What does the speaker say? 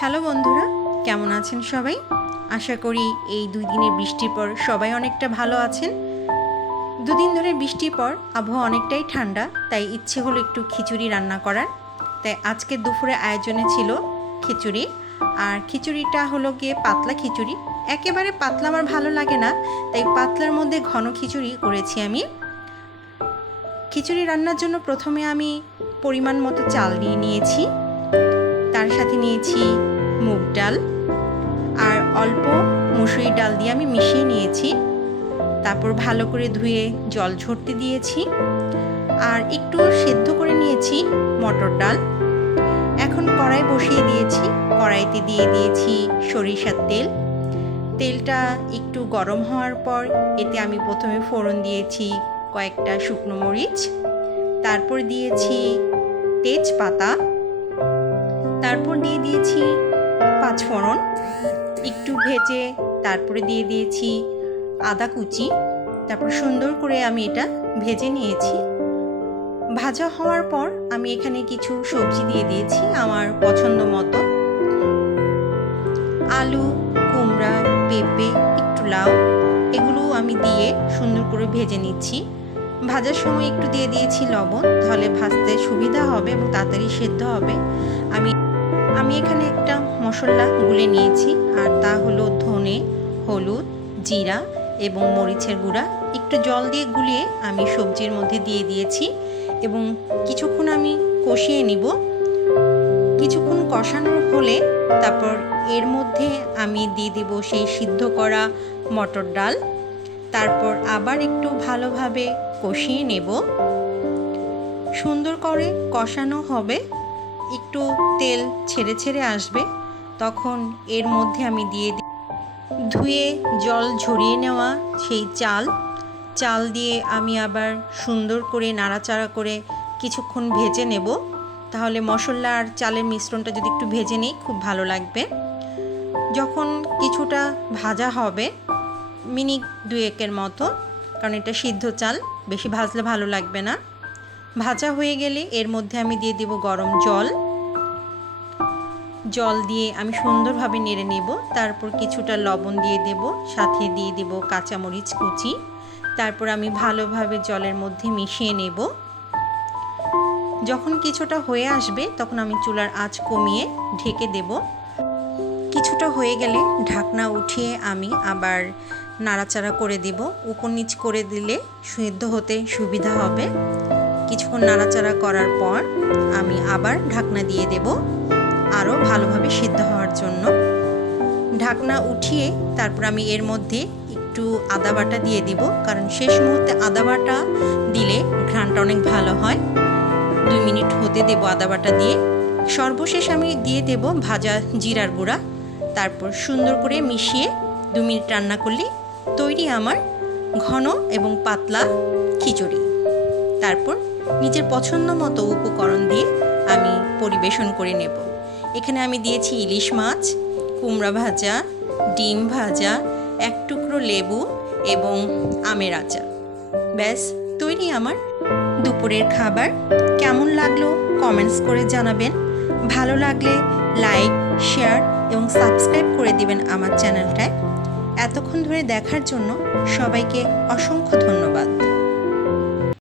Hello বন্ধুরা, কেমন আছেন সবাই? আশা করি এই 2 দিনের বৃষ্টির পর সবাই অনেকটা ভালো আছেন। 2 দিন ধরে বৃষ্টির পর আবহাওয়া অনেকটাই ঠান্ডা, তাই ইচ্ছে হলো একটু খিচুড়ি রান্না করার। তাই আজকে দুপুরে আয়োজনে ছিল খিচুড়ি। আর খিচুড়িটা হলো গিয়ে পাতলা খিচুড়ি। একেবারে পাতলা আমার ভালো লাগে না, তাই পাতলার মধ্যে ঘন খিচুড়ি করেছি আমি। খিচুড়ি রান্নার জন্য প্রথমে আমি পরিমাণ মতো চাল নিয়েছি, তার সাথে নিয়েছি মুগ ডাল আর অল্প মসুরি ডাল দিয়ে আমি মিশিয়ে নিয়েছি। তারপর ভালো করে ধুয়ে জল ঝরতে দিয়েছি আর একটু সেদ্ধ করে নিয়েছি মটর ডাল। এখন কড়াই বসিয়ে দিয়েছি, কড়াইতে দিয়ে দিয়েছি সরিষার তেল। তেলটা একটু গরম হওয়ার পর এতে আমি প্রথমে ফোড়ন দিয়েছি কয়েকটা শুকনো মরিচ, তারপর দিয়েছি তেজপাতা, তারপর দিয়ে দিয়েছি 5 ফোড়ন একটু ভেজে, তারপরে দিয়ে দিয়েছি আদা কুচি। তারপর সুন্দর করে আমি এটা ভেজে নিয়েছি। ভাজা হওয়ার পর আমি এখানে কিছু সবজি দিয়ে দিয়েছি আমার পছন্দ মতো। আলু, কুমড়া, পেঁপে, একটু লাউ, এগুলো আমি দিয়ে সুন্দর করে ভেজে নিচ্ছি। ভাজার সময় একটু দিয়ে দিয়েছি লবণ, তাহলে ভাজতে সুবিধা হবে এবং তাড়াতাড়ি সেদ্ধ হবে। আমি এখানে একটা মশলা গুলে নিয়েছি, আর তা হলো ধনে, হলুদ, জিরা এবং মরিচের গুঁড়া। একটু জল দিয়ে গুলিয়ে আমি সবজির মধ্যে দিয়ে দিয়েছি এবং কিছুক্ষণ আমি কষিয়ে নিব। কিছুক্ষণ কষানোর হলে তারপর এর মধ্যে আমি দিয়ে দেব সেই সিদ্ধ করা মটর ডাল। তারপর আবার একটু ভালোভাবে কষিয়ে নেব। সুন্দর করে কষানো হবে, একটু তেল ছেড়ে ছেড়ে আসবে, তখন এর মধ্যে আমি দিয়ে দিই ধুয়ে জল ঝরিয়ে নেওয়া সেই চাল দিয়ে আমি আবার সুন্দর করে নাড়াচাড়া করে কিছুক্ষণ ভেজে নেব। তাহলে মশলা আর চালের মিশ্রণটা যদি একটু ভেজে নিই খুব ভালো লাগবে। যখন কিছুটা ভাজা হবে, মিনিট 2-1 মতো, কারণ এটা সিদ্ধ চাল, বেশি ভাজলে ভালো লাগবে না। ভাজা হয়ে গেলে এর মধ্যে আমি দিয়ে দেব গরম জল দিয়ে আমি সুন্দরভাবে নেড়ে নেব। তারপর কিছুটা লবণ দিয়ে দেব, সাথে দিয়ে দেব কাঁচামরিচ কুচি। তারপর আমি ভালোভাবে জলের মধ্যে মিশিয়ে নেব। যখন কিছুটা হয়ে আসবে তখন আমি চুলার আঁচ কমিয়ে ঢেকে দেব। কিছুটা হয়ে গেলে ঢাকনা উঠিয়ে আমি আবার নাড়াচাড়া করে দেব। উপর নিচ করে দিলে সিদ্ধ হতে সুবিধা হবে। কিছুক্ষণ নাড়াচাড়া করার পর আমি আবার ঢাকনা দিয়ে দেব আরও ভালোভাবে সিদ্ধ হওয়ার জন্য। ঢাকনা উঠিয়ে তারপর আমি এর মধ্যে একটু আদা বাটা দিয়ে দিব, কারণ শেষ মুহূর্তে আদা বাটা দিলে ঘ্রাণটা অনেক ভালো হয়। 2 মিনিট হতে দেব আদা বাটা দিয়ে। সর্বশেষ আমি দিয়ে দেব ভাজা জিরার গুঁড়া। তারপর সুন্দর করে মিশিয়ে 2 মিনিট রান্না করলে তৈরি আমার ঘন এবং পাতলা খিচুড়ি। তারপর নিজের পছন্দ মতো উপকরণ দিয়ে আমি পরিবেশন করে নেব। এখানে আমি দিয়েছি ইলিশ মাছ, কুমড়া ভাজা, ডিম ভাজা, 1 টুকরো লেবু এবং আমের আচার। ব্যাস তৈরি আমার দুপুরের খাবার। কেমন লাগলো কমেন্টস করে জানাবেন। ভালো লাগলে লাইক, শেয়ার এবং সাবস্ক্রাইব করে দিবেন আমার চ্যানেলটায়। এতক্ষণ ধরে দেখার জন্য সবাইকে অসংখ্য ধন্যবাদ।